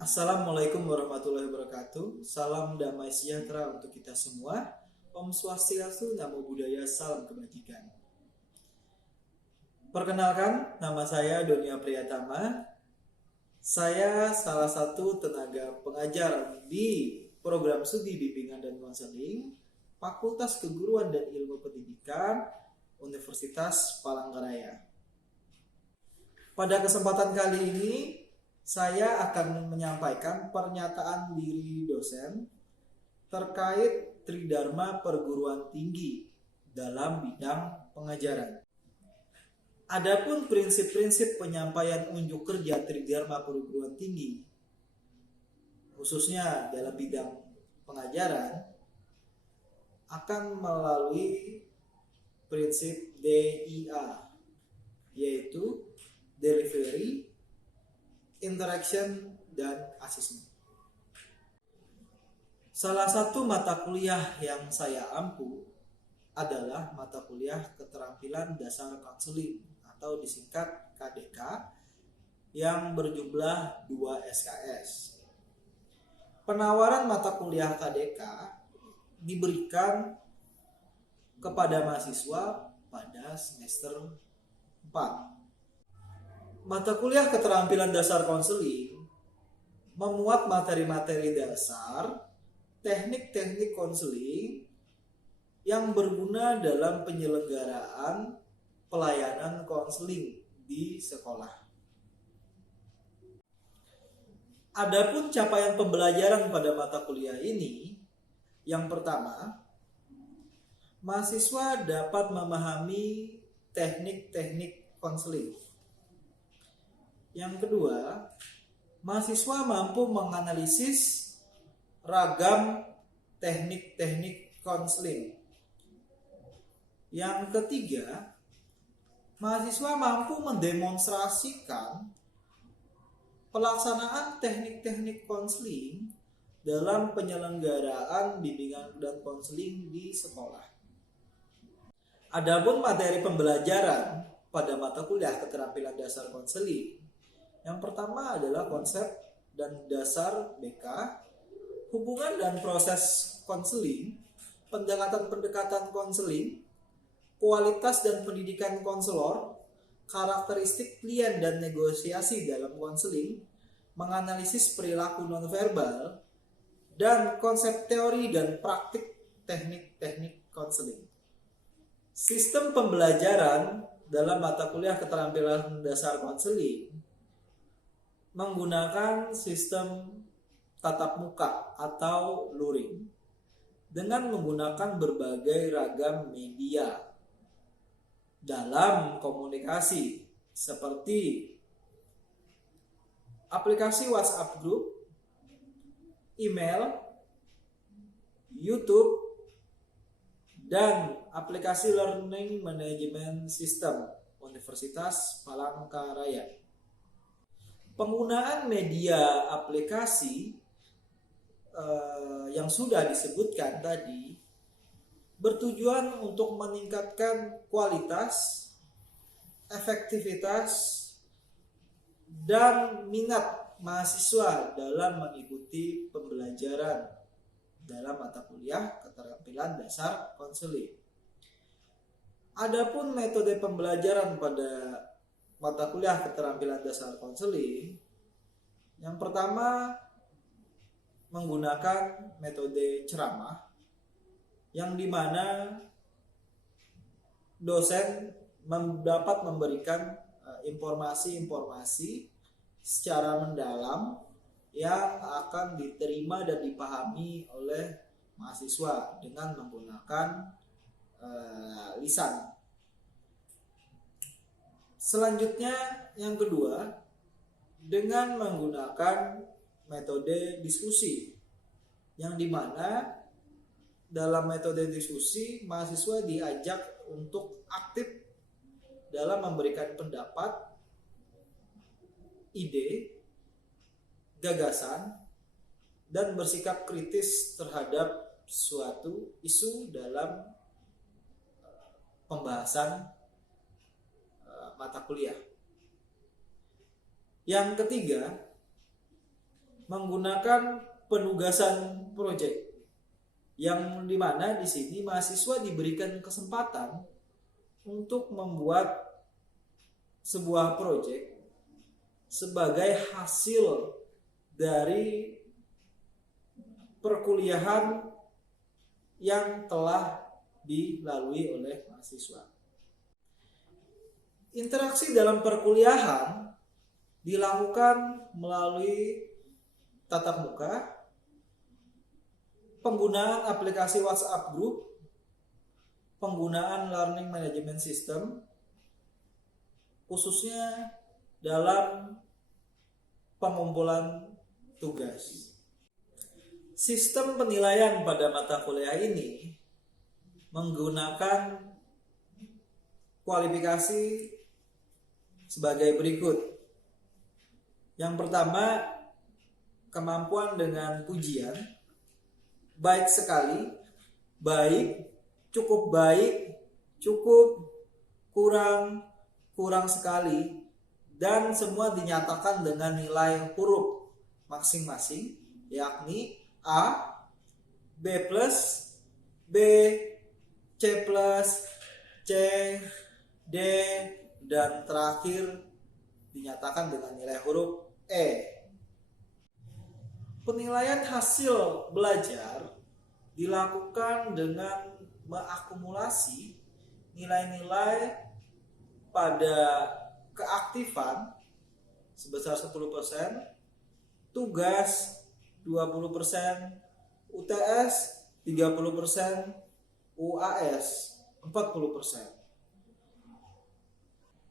Assalamualaikum warahmatullahi wabarakatuh. Salam damai sejahtera untuk kita semua. Om Swastiastu, Namo Buddhaya, salam kebajikan. Perkenalkan, nama saya Donia Priyatama. Saya salah satu tenaga pengajar di program studi bimbingan dan konseling Fakultas Keguruan dan Ilmu Pendidikan Universitas Palangkaraya. Pada kesempatan kali ini, saya akan menyampaikan pernyataan diri dosen terkait Tridharma Perguruan Tinggi dalam bidang pengajaran. Adapun prinsip-prinsip penyampaian unjuk kerja Tridharma Perguruan Tinggi, khususnya dalam bidang pengajaran, akan melalui prinsip DIA, yaitu Delivery, Interaction, dan Assessment. Salah satu mata kuliah yang saya ampu adalah mata kuliah Keterampilan Dasar Konseling atau disingkat KDK yang berjumlah 2 SKS. Penawaran mata kuliah KDK diberikan kepada mahasiswa pada semester 4. Mata kuliah Keterampilan Dasar Konseling memuat materi-materi dasar, teknik-teknik konseling yang berguna dalam penyelenggaraan pelayanan konseling di sekolah. Adapun capaian pembelajaran pada mata kuliah ini, yang pertama, mahasiswa dapat memahami teknik-teknik konseling. Yang kedua, mahasiswa mampu menganalisis ragam teknik-teknik konseling. Yang ketiga, mahasiswa mampu mendemonstrasikan pelaksanaan teknik-teknik konseling dalam penyelenggaraan bimbingan dan konseling di sekolah. Adapun materi pembelajaran pada mata kuliah Keterampilan Dasar Konseling, yang pertama adalah konsep dan dasar BK, hubungan dan proses konseling, pendekatan-pendekatan konseling, kualitas dan pendidikan konselor, karakteristik klien dan negosiasi dalam konseling, menganalisis perilaku nonverbal, dan konsep teori dan praktik teknik-teknik konseling. Sistem pembelajaran dalam mata kuliah Keterampilan Dasar Konseling menggunakan sistem tatap muka atau luring dengan menggunakan berbagai ragam media dalam komunikasi seperti aplikasi WhatsApp Group, email, YouTube, dan aplikasi Learning Management System Universitas Palangkaraya. Penggunaan media aplikasi yang sudah disebutkan tadi bertujuan untuk meningkatkan kualitas, efektivitas, dan minat mahasiswa dalam mengikuti pembelajaran dalam mata kuliah Keterampilan Dasar Konseling. Adapun metode pembelajaran pada mata kuliah Keterampilan Dasar Konseling, yang pertama menggunakan metode ceramah, yang dimana dosen dapat memberikan informasi-informasi secara mendalam yang akan diterima dan dipahami oleh mahasiswa dengan menggunakan lisan. Selanjutnya, yang kedua, dengan menggunakan metode diskusi, yang dimana dalam metode diskusi mahasiswa diajak untuk aktif dalam memberikan pendapat, ide, gagasan, dan bersikap kritis terhadap suatu isu dalam pembahasan mata kuliah. Yang ketiga, menggunakan penugasan proyek, yang dimana di sini mahasiswa diberikan kesempatan untuk membuat sebuah proyek sebagai hasil dari perkuliahan yang telah dilalui oleh mahasiswa. Interaksi dalam perkuliahan dilakukan melalui tatap muka, penggunaan aplikasi WhatsApp Group, penggunaan Learning Management System, khususnya dalam pengumpulan tugas. Sistem penilaian pada mata kuliah ini menggunakan kualifikasi sebagai berikut. Yang pertama, kemampuan dengan pujian, baik sekali, baik, cukup, kurang sekali, dan semua dinyatakan dengan nilai huruf masing-masing, yakni A, B+, B, C+, C, D, dan terakhir dinyatakan dengan nilai huruf E. Penilaian hasil belajar dilakukan dengan mengakumulasi nilai-nilai pada keaktifan sebesar 10%, tugas 20%, UTS 30%, UAS 40%.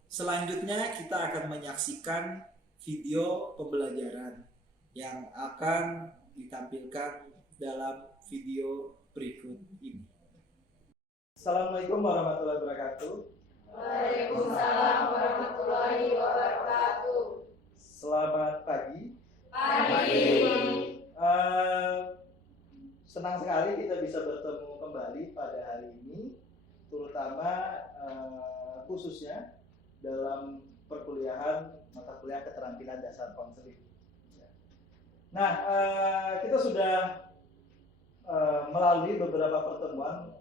Selanjutnya kita akan menyaksikan video pembelajaran yang akan ditampilkan dalam video berikut ini. Assalamualaikum warahmatullahi wabarakatuh. Waalaikumsalam warahmatullahi wabarakatuh. Selamat pagi. Pagi. Senang sekali kita bisa bertemu kembali pada hari ini, terutama khususnya dalam perkuliahan mata kuliah keterampilan dasar konseling. Nah, kita sudah melalui beberapa pertemuan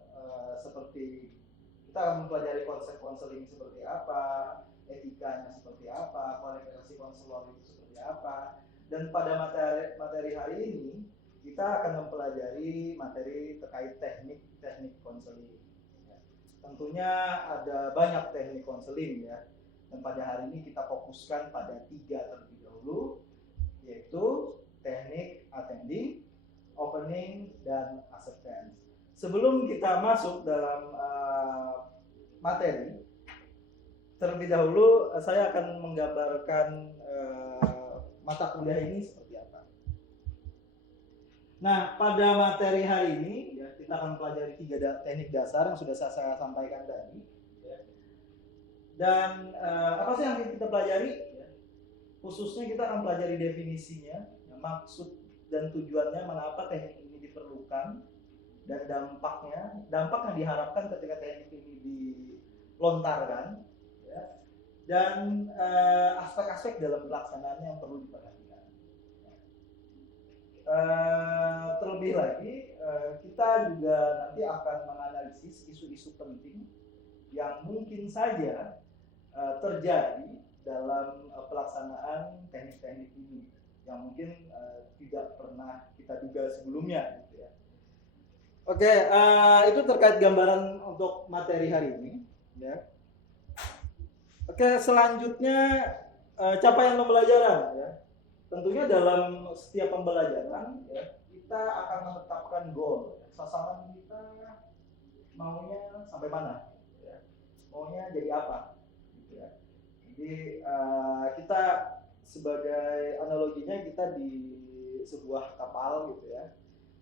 seperti kita akan mempelajari konsep konseling seperti apa, etikanya seperti apa, kualifikasi konselor itu seperti apa, dan pada materi hari ini kita akan mempelajari materi terkait teknik konseling. Tentunya ada banyak teknik konseling ya, dan pada hari ini kita fokuskan pada 3 terlebih dahulu, yaitu teknik attending, opening, dan acceptance. Sebelum kita masuk dalam materi, terlebih dahulu saya akan menggambarkan mata kuliah ini seperti apa. Nah, pada materi hari ini ya, kita akan pelajari 3 teknik dasar yang sudah saya sampaikan tadi. Ya. Dan apa sih yang kita pelajari? Ya. Khususnya kita akan pelajari definisinya, ya, maksud dan tujuannya, mengapa teknik ini diperlukan, dan dampak yang diharapkan ketika teknik ini dilontarkan, ya, dan aspek-aspek dalam pelaksanaannya yang perlu diperhatikan. Terlebih lagi, kita juga nanti akan menganalisis isu-isu penting yang mungkin saja terjadi dalam pelaksanaan teknik-teknik ini yang mungkin tidak pernah kita duga sebelumnya, gitu ya. Oke, itu terkait gambaran untuk materi hari ini, ya. Oke, selanjutnya capaian pembelajaran, ya. Tentunya dalam setiap pembelajaran, ya, kita akan menetapkan goal, ya. Sasaran kita maunya sampai mana, ya. Maunya jadi apa, gitu ya. Jadi kita sebagai analoginya kita di sebuah kapal, gitu ya.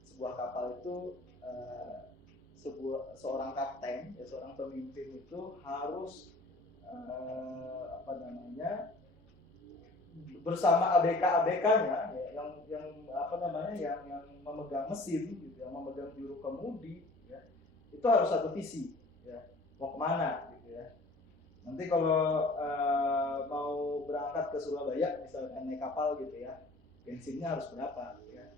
Sebuah kapal itu seorang kapten, ya, seorang pemimpin itu harus bersama ABK-ABK-nya, ya, yang memegang mesin, gitu, yang memegang juru kemudi, ya, itu harus satu visi, ya, mau kemana, gitu ya. Nanti kalau mau berangkat ke Surabaya misalkan naik kapal, gitu ya, bensinnya harus berapa, ya,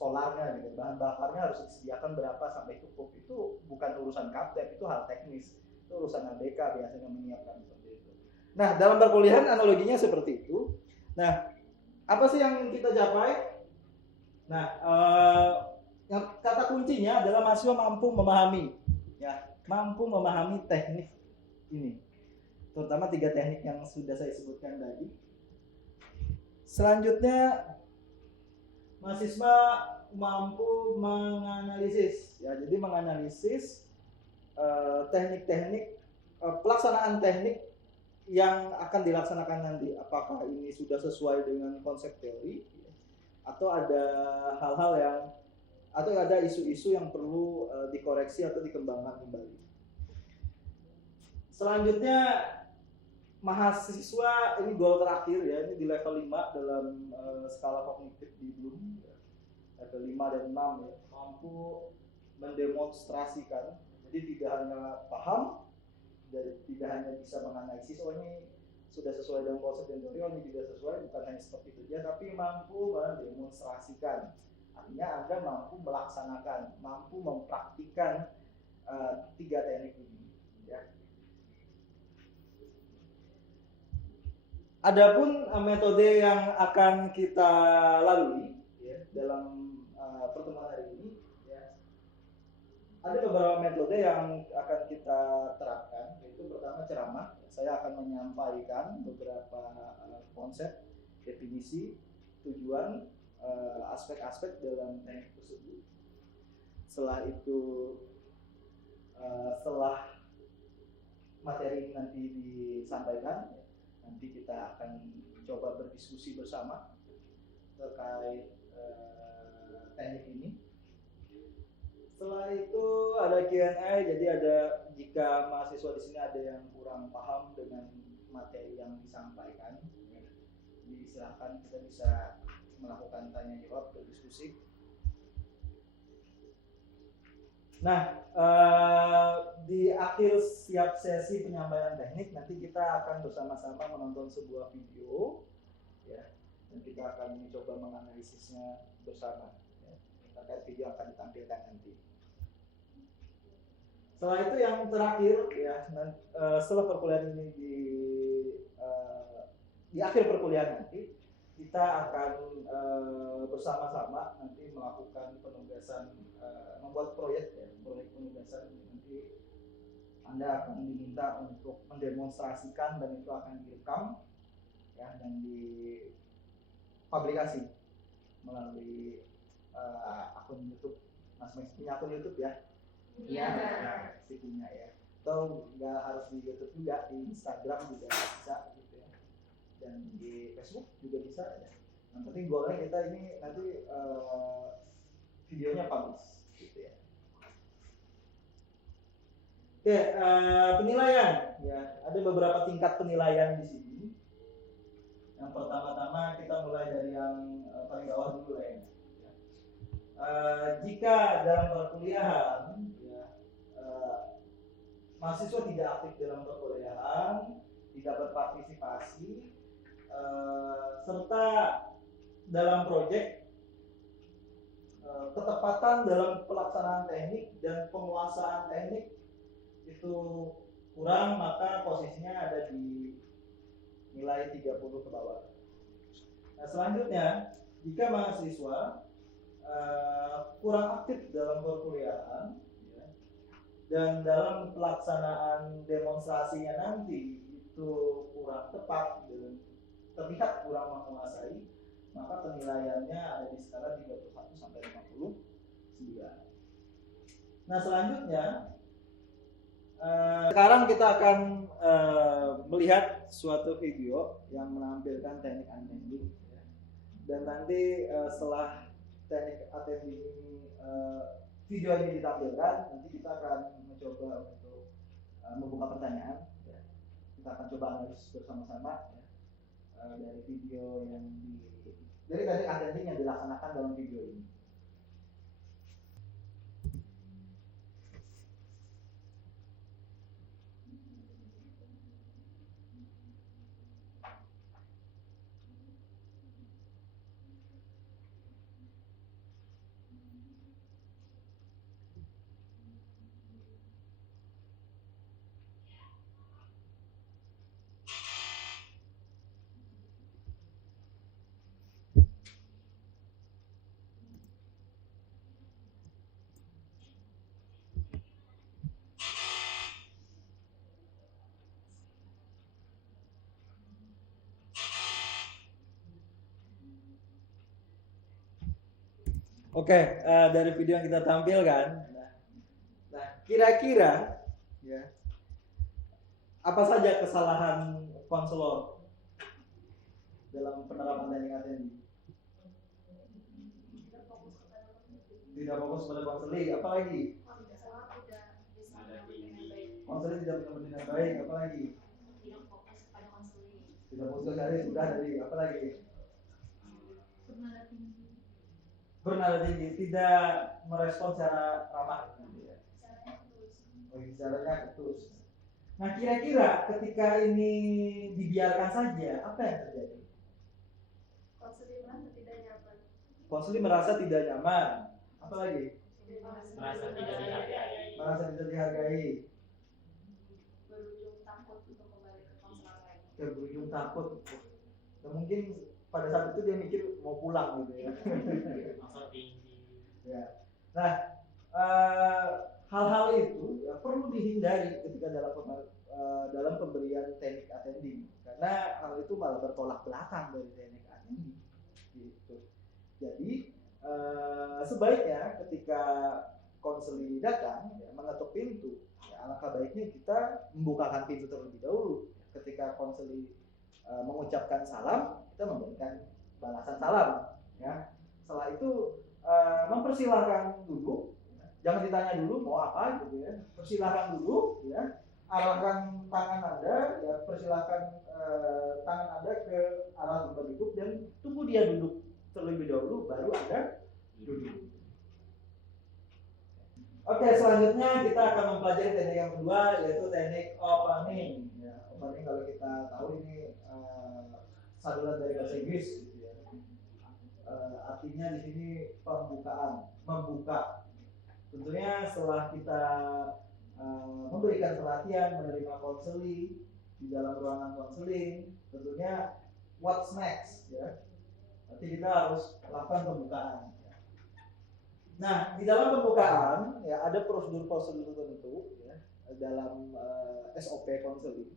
solarnya gitu, bahan bakarnya harus disediakan berapa sampai cukup. Itu bukan urusan kapten, itu hal teknis, itu urusan ABK biasanya menyiapkan seperti itu. Nah, dalam perkuliahan analoginya seperti itu. Nah, apa sih yang kita capai? Nah, yang kata kuncinya adalah mahasiswa mampu memahami, ya, mampu memahami teknik ini, terutama 3 teknik yang sudah saya sebutkan tadi. Selanjutnya, mahasiswa mampu menganalisis, ya, jadi menganalisis teknik-teknik, pelaksanaan teknik yang akan dilaksanakan nanti, apakah ini sudah sesuai dengan konsep teori, atau ada hal-hal yang, atau ada isu-isu yang perlu dikoreksi atau dikembangkan kembali. Selanjutnya, mahasiswa, ini goal terakhir ya, ini di level 5 dalam skala kognitif di Bloom, ya. Level 5 dan 6 ya, mampu mendemonstrasikan. Jadi tidak hanya paham, tidak hanya bisa menganalisis, oh ini sudah sesuai dengan konsep dan teori, oh ini tidak sesuai, bukan hanya seperti itu saja, tapi mampu mendemonstrasikan. Artinya Anda mampu melaksanakan, mampu mempraktikkan 3 teknik ini, ya. Adapun metode yang akan kita lalui, ya, dalam pertemuan hari ini, ya, ada beberapa metode yang akan kita terapkan. Yaitu pertama ceramah. Saya akan menyampaikan beberapa konsep, definisi, tujuan, aspek-aspek dalam teknik tersebut. Setelah itu, setelah materi ini nanti disampaikan, nanti kita akan coba berdiskusi bersama terkait teknik ini. Setelah itu ada Q&A, jadi ada, jika mahasiswa di sini ada yang kurang paham dengan materi yang disampaikan, ya, silakan, kita bisa melakukan tanya jawab, berdiskusi. Nah, di akhir setiap sesi penyampaian teknik nanti kita akan bersama-sama menonton sebuah video, ya, dan kita akan mencoba menganalisisnya bersama, ya. Terkait video akan ditampilkan nanti. Setelah itu yang terakhir, ya, setelah perkuliahan ini di akhir perkuliahan nanti kita akan bersama-sama nanti melakukan penugasan, membuat proyek, ya, proyek penugasan. Nanti Anda akan diminta untuk mendemonstrasikan dan itu akan direkam, ya, dan dipublikasi melalui akun YouTube. Mas punya akun YouTube ya? Iya, pasti punya ya. Atau nggak harus di YouTube juga, di Instagram juga bisa gitu ya. Dan di Facebook juga bisa ya. Yang penting goalnya kita ini nanti videonya publish gitu ya. Oke, penilaian ya, ada beberapa tingkat penilaian di sini. Yang pertama-tama kita mulai dari yang paling bawah dulu ya. Jika dalam perkuliahan, ya, mahasiswa tidak aktif dalam perkuliahan, tidak berpartisipasi, serta dalam proyek, ketepatan dalam pelaksanaan teknik dan penguasaan teknik itu kurang, maka posisinya ada di nilai 30 ke bawah. Nah, selanjutnya, jika mahasiswa kurang aktif dalam perkuliahan, ya, dan dalam pelaksanaan demonstrasinya nanti itu kurang tepat dan terlihat kurang menguasai, maka penilaiannya ada di skala 31 sampai 59. Nah, selanjutnya sekarang kita akan melihat suatu video yang menampilkan teknik unbending, ya. Dan nanti setelah teknik attending ini, video ini ditampilkan, nanti kita akan mencoba untuk membuka pertanyaan, ya. Kita akan coba analisis bersama-sama, ya, dari video dari teknik attending yang dilaksanakan dalam video ini. Oke, dari video yang kita tampilkan, nah kira-kira ya apa saja kesalahan konselor dalam penerapan teknik ATMD? Tidak fokus pada konseling, apalagi? Konseling tidak bisa dengan baik, apalagi? Tidak fokus pada konseling. Tidak fokus dari sudah dari apalagi? Bernada tinggi, tidak merespon secara ramah. Caranya ketus. Nah kira-kira ketika ini dibiarkan saja, apa yang terjadi? Konseling merasa tidak nyaman. Apa lagi? Merasa tidak dihargai. Merasa tidak dihargai. Berujung takut untuk kembali ke konselor lagi. Berujung takut. Dan mungkin pada saat itu dia mikir mau pulang gitu ya. Ya. Nah, hal-hal itu ya, perlu dihindari ketika dalam pemberian teknik attending, karena hal itu malah bertolak belakang dari teknik attending. Gitu. Jadi sebaiknya ketika konseling datang ya, mengetuk pintu, ya, alangkah baiknya kita membukakan pintu terlebih dahulu. Ketika konseling mengucapkan salam, kita memberikan balasan salam. Ya. Setelah itu mempersilahkan dulu, jangan ditanya dulu mau apa gitu ya. Persilahkan dulu ya, arahkan tangan Anda ya, persilahkan tangan Anda ke arah tempat duduk dan tunggu dia duduk terlebih dahulu baru Anda duduk. Oke, selanjutnya kita akan mempelajari teknik yang kedua, yaitu teknik opening ya. Opening kalau kita tahu ini saduran dari bahasa Inggris gitu ya. Artinya di sini pembukaan, membuka. Tentunya setelah kita memberikan perhatian, menerima konseling di dalam ruangan konseling, tentunya what's next ya. Nanti kita harus lakukan pembukaan. Nah, di dalam pembukaan ya ada prosedur-prosedur tertentu ya dalam SOP konseling.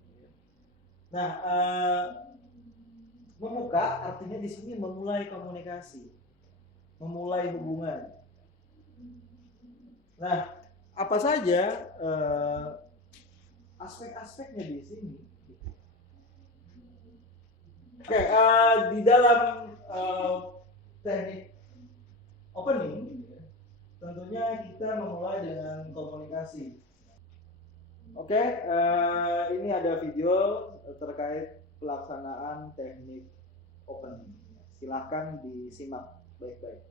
Nah, membuka artinya di sini memulai komunikasi, memulai hubungan. Nah, apa saja aspek-aspeknya di sini? Oke, di dalam teknik opening, tentunya kita memulai dengan komunikasi. Oke, ini ada video terkait pelaksanaan teknik opening. Silahkan disimak baik-baik.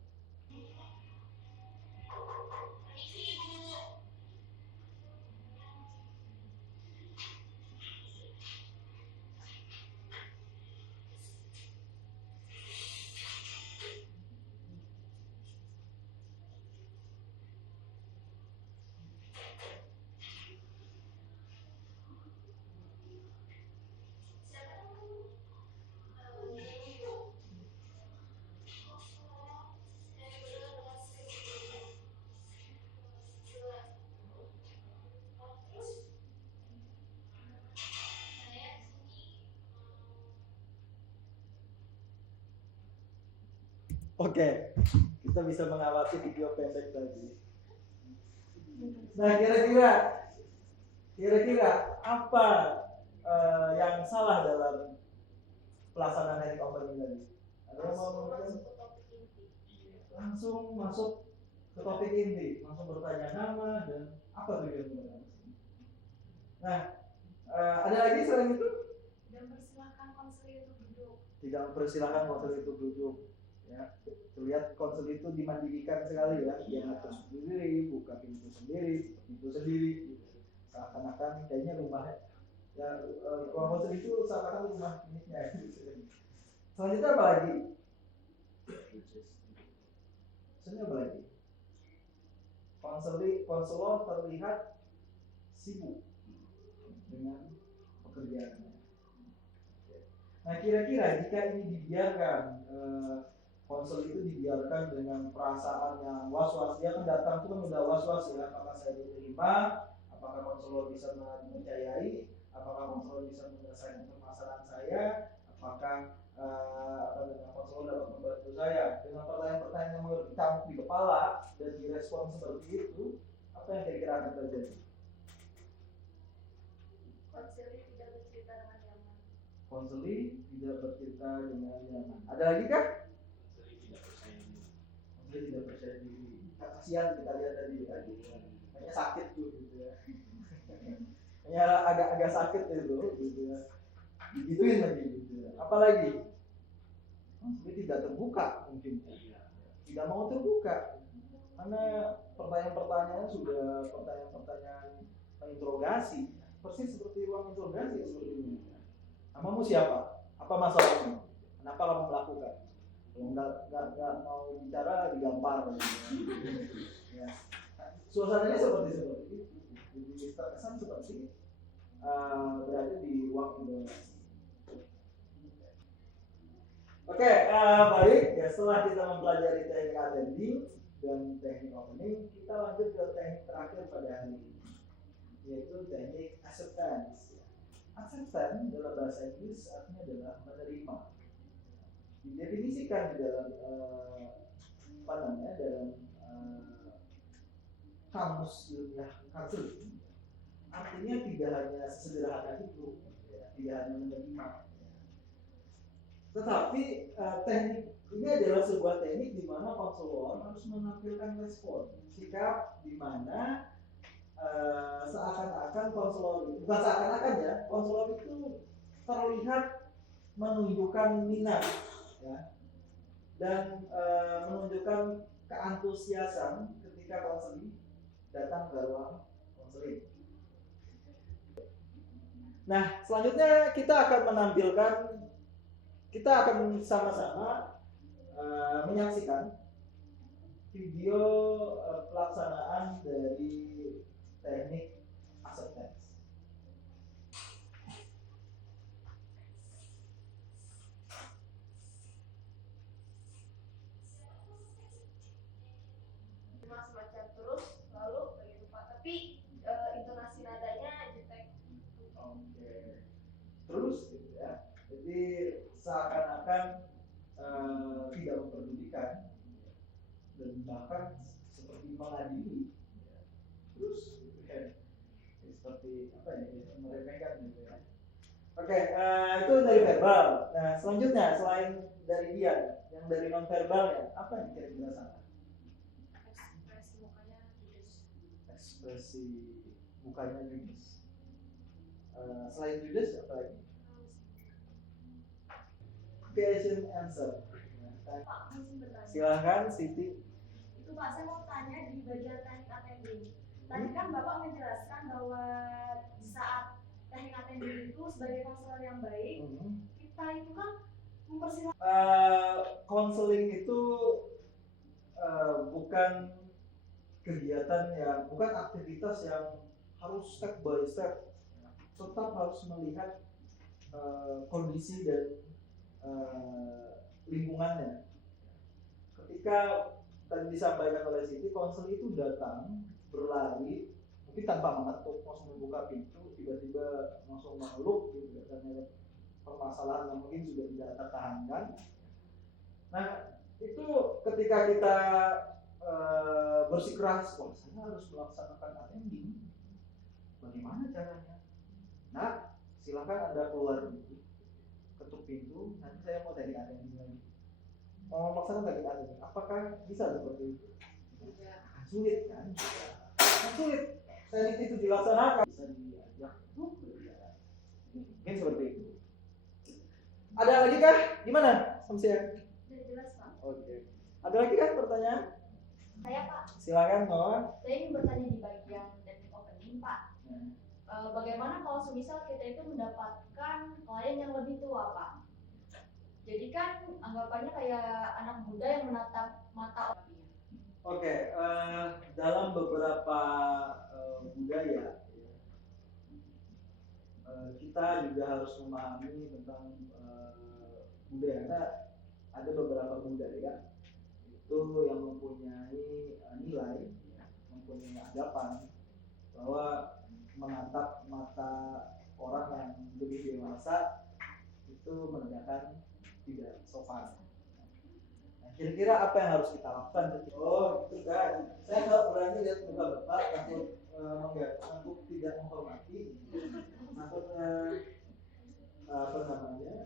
Oke, kita bisa mengawasi video pendek tadi. Nah, kira-kira apa yang salah dalam pelaksanaan teknik opening tadi? Ada yang mau mengatakan? Langsung masuk ke topik inti, langsung bertanya nama dan apa tujuannya. Nah, ada lagi selain itu? Dan persilahkan konseling untuk duduk. Tidak mempersilahkan konseling untuk duduk. Ya, terlihat konseling itu dimandirikan sekali ya, dia ngatur sendiri, buka pintu sendiri, gitu. Seakan-akan kayaknya rumah ya, ruang konseling itu seakan-akan rumah miliknya. Selanjutnya apa lagi? Selanjutnya apa lagi? Konselor terlihat sibuk dengan pekerjaannya. Nah, kira-kira jika ini dibiarkan, konselor itu dibiarkan dengan perasaan yang was-was, dia kan datang itu kan udah was-was ya, apakah saya diterima, apakah konselor bisa dipercayai, apakah konselor bisa menyelesaikan permasalahan saya, apakah dengan konselor dapat membantu saya dengan pertanyaan-pertanyaan yang mengamuk di kepala dan direspon seperti itu, apa yang kira-kira akan terjadi? Konseling tidak bercerita dengan nyaman. Konseling tidak bercerita dengan nyaman. Ada lagi kah? Konseling tidak percaya diri. Kasihan kita lihat tadi ya, kayaknya sakit tuh gitu ya. Kayaknya agak sakit itu gitu ya. Digituin lagi gitu ya. Apalagi? Konseling tidak terbuka mungkin. Tidak mau terbuka. Karena pertanyaan-pertanyaan sudah pertanyaan-pertanyaan menginterogasi, persis seperti ruang interogasi seperti ini. Namamu siapa? Apa masalahmu? Kenapa kamu melakukan? Kalau nggak mau bicara digampar. Ya. Suasananya seperti itu. Jadi terkesan seperti berada di ruang interogasi. Oke, baik. Ya, setelah kita mempelajari teknik attending dan teknik opening, kita lanjut ke teknik terakhir pada hari ini, yaitu teknik acceptance. Acceptance dalam bahasa Inggris artinya adalah menerima. Didefinisikan di dalam dalam kamus ilmiah counseling, artinya tidak hanya sesederhana itu, tidak hanya menerima. Tetapi teknik ini adalah sebuah teknik di mana konselor harus menampilkan respon, sikap di mana seakan-akan konselor itu, bukan seakan-akan ya, konselor itu terlihat menunjukkan minat, ya, dan menunjukkan keantusiasan ketika konseling datang ke ruang konseling. Nah, selanjutnya kita akan sama-sama menyaksikan video pelaksanaan dari teknik acceptance. Cuma semacam terus lalu begitu Pak, tapi intonasi nadanya jutek. Oke. Terus gitu ya. Jadi seakan-akan tidak memperdulikan dan bahkan seperti mengadili, terus gitu kan, seperti apa ya, meremehkan gitu ya. Oke, itu dari verbal. Nah, selanjutnya selain dari dia, yang dari non verbalnya, apa yang kira-kira sana? Ekspresi mukanya judes. Ekspresi mukanya judes. Selain judes apa lagi? Question answer. Pak, izin bertanya. Silahkan Siti. Itu Pak, saya mau tanya di bagian teknik attending. Tadi kan Bapak menjelaskan bahwa di saat teknik attending itu sebagai konselor yang baik, kita itu kan mempersilahkan. Konseling itu bukan kegiatan bukan aktivitas yang harus step by step, tetap harus melihat kondisi dan lingkungannya. Ketika tadi disampaikan oleh Siti, konseling itu datang berlari, mungkin tanpa mengetuk, langsung membuka pintu, tiba-tiba langsung mengeluh gitu ya, karena permasalahan yang mungkin sudah tidak tertahankan. Nah, itu ketika kita bersikeras, wah saya harus melaksanakan attending, bagaimana caranya? Nah, silakan Anda keluar dulu, ketuk pintu, nanti saya mau teknik attending lagi. Mau melaksanakan teknik attending, apakah bisa seperti itu? Sulit kan? Sulit. Teknik itu dilaksanakan bisa diajak, mungkin seperti itu. Ada lagi kah? Gimana, Samsia? Sudah jelas Pak. Oke. Ada lagi kah pertanyaan? Saya Pak. Silakan Noah. Saya ingin bertanya di bagian teknik opening Pak. Bagaimana kalau semisal kita itu mendapatkan klien yang lebih tua Pak? Jadi kan anggapannya kayak anak muda yang menatap mata orangnya. Oke, dalam beberapa budaya kita juga harus memahami tentang budaya, karena ada beberapa budaya itu yang mempunyai nilai, mempunyai anggapan bahwa menatap mata orang yang lebih dewasa itu menandakan tidak sopan. Nah, kira-kira apa yang harus kita lakukan? Oh, gitu kan. Saya nggak berani lihat muka Bapak takut tidak menghormati, takut apa namanya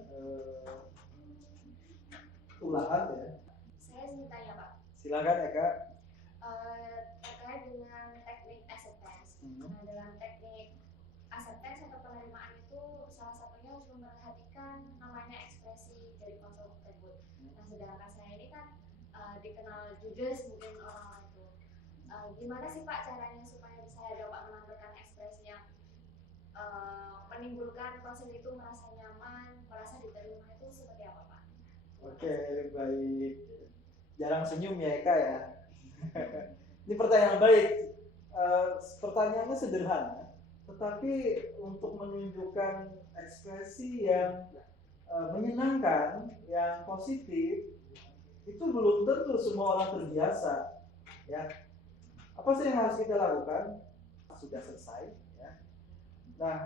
tulahan ya. Saya ingin tanya Pak. Silakan ya Kak. Terkait dengan teknik acceptance. Nah, dalam teknik acceptance atau penerimaan itu salah satunya harus memperhatikan namanya ekspresi dari konselor tersebut. Nah, sedangkan saya ini kan dikenal judes mungkin orang itu. Gimana sih Pak caranya supaya saya dapat menampilkan ekspresi yang menimbulkan konselor itu merasa nyaman, merasa diterima, itu seperti apa Pak? Oke, baik. Jarang senyum ya Eka ya. Ini pertanyaan baik. Pertanyaannya sederhana, tetapi untuk menunjukkan ekspresi yang menyenangkan, yang positif, itu belum tentu semua orang terbiasa. Ya, apa sih yang harus kita lakukan? Sudah selesai. Ya. Nah,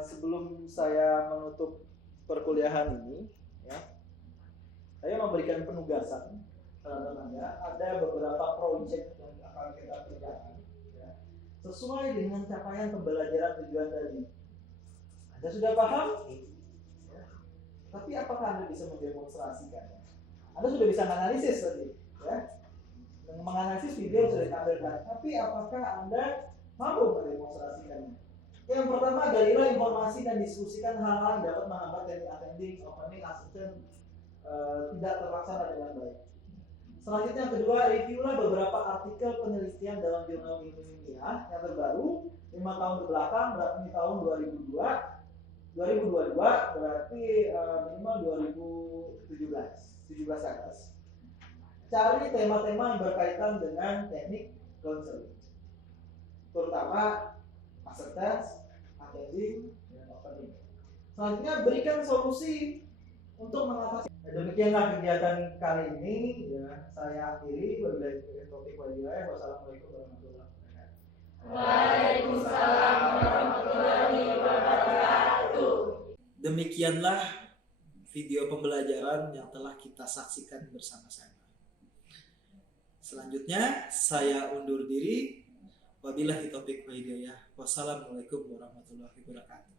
sebelum saya menutup perkuliahan ini, ya, saya memberikan penugasan teman-temannya. Ada beberapa proyek yang akan kita kerjakan, ya, sesuai dengan capaian pembelajaran tujuan tadi. Anda sudah paham? Ya. Tapi apakah Anda bisa mendemonstrasikannya? Anda sudah bisa menganalisis tadi, ya. Menganalisis video sudah ditampilkan. Tapi apakah Anda mampu mendemonstrasikannya? Yang pertama, galilah informasi dan diskusikan hal-hal yang dapat menghambat teknik attending, opening, assistant tidak terlaksana dengan baik. Selanjutnya yang kedua, reviewlah beberapa artikel penelitian dalam jurnal ilmiah yang terbaru 5 tahun ke belakang, berarti tahun 2022 berarti minimal 17 ke atas. Cari tema-tema yang berkaitan dengan teknik counseling, terutama acceptance, attending, dan opening. Selanjutnya berikan solusi untuk mengatasi. Demikianlah kegiatan kali ini, ya, saya akhiri. Wabillahi taufiq wal hidayah. Wassalamualaikum warahmatullahi wabarakatuh. Waalaikumsalam warahmatullahi wabarakatuh. Demikianlah video pembelajaran yang telah kita saksikan bersama-sama. Selanjutnya saya undur diri. Wabillahi taufiq wal hidayah. Wassalamualaikum warahmatullahi wabarakatuh.